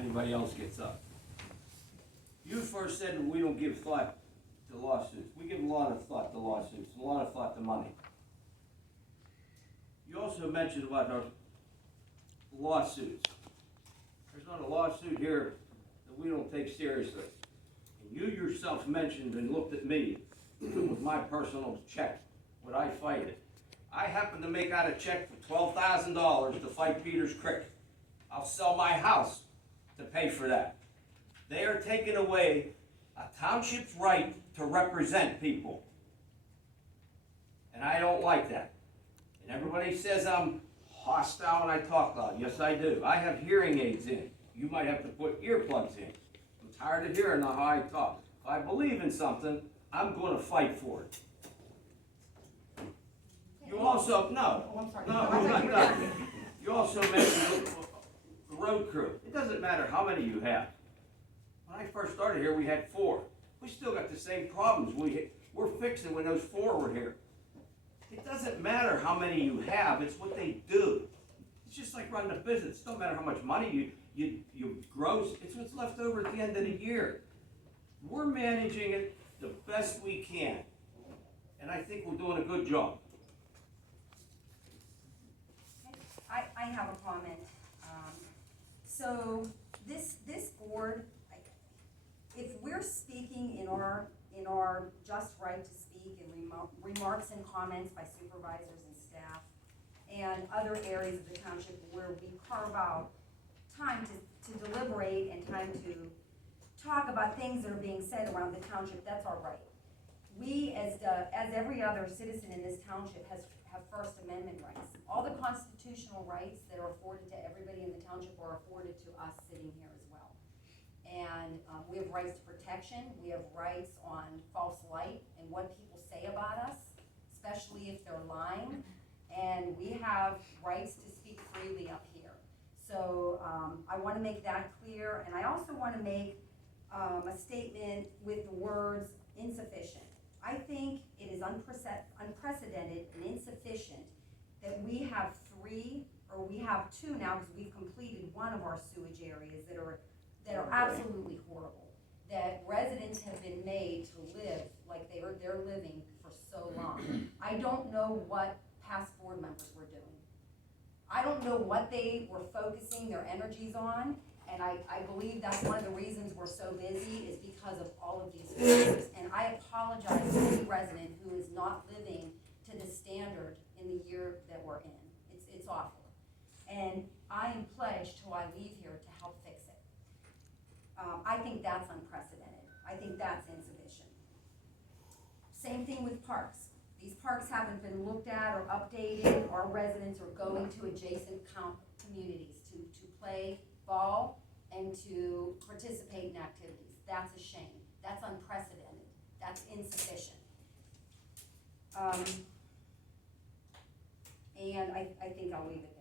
anybody else gets up. You first said that we don't give thought to lawsuits. We give a lot of thought to lawsuits, a lot of thought to money. You also mentioned about our lawsuits. There's not a lawsuit here that we don't take seriously. And you yourself mentioned and looked at me with my personal check. Would I fight it? I happen to make out a check for $12,000 to fight Peters Creek. I'll sell my house to pay for that. They are taking away a township's right to represent people. And I don't like that. And everybody says I'm hostile when I talk loud. Yes, I do. I have hearing aids in. You might have to put earplugs in. I'm tired of hearing how I talk. If I believe in something, I'm going to fight for it. You also, no. Oh, I'm sorry. No, I'm not done. You also mentioned the road crew. It doesn't matter how many you have. When I first started here, we had 4. We still got the same problems we're fixing when those 4 were here. It doesn't matter how many you have, it's what they do. It's just like running a business. It doesn't matter how much money you gross, it's what's left over at the end of the year. We're managing it the best we can. And I think we're doing a good job. I have a comment. So this board, if we're speaking in our just right to speak and remarks and comments by supervisors and staff and other areas of the township where we carve out time to deliberate and time to talk about things that are being said around the township, that's our right. We, as every other citizen in this township, have First Amendment rights. All the constitutional rights that are afforded to everybody in the township are afforded to us sitting here as well. And we have rights to protection. We have rights on false light and what people say about us, especially if they're lying. And we have rights to speak freely up here. So I want to make that clear. And I also want to make a statement with the words insufficient. I think it is unprecedented and insufficient that we have 3, or we have 2 now because we've completed one of our sewage areas that are absolutely horrible. That residents have been made to live like they're living for so long. I don't know what past board members were doing. I don't know what they were focusing their energies on. And I believe that's one of the reasons we're so busy is because of all of these factors. And I apologize to any resident who is not living to the standard in the year that we're in. It's awful. And I am pledged till I leave here to help fix it. I think that's unprecedented. I think that's insufficient. Same thing with parks. These parks haven't been looked at or updated. Our residents are going to adjacent communities to play ball and to participate in activities. That's a shame. That's unprecedented. That's insufficient. And I think I'll leave it there.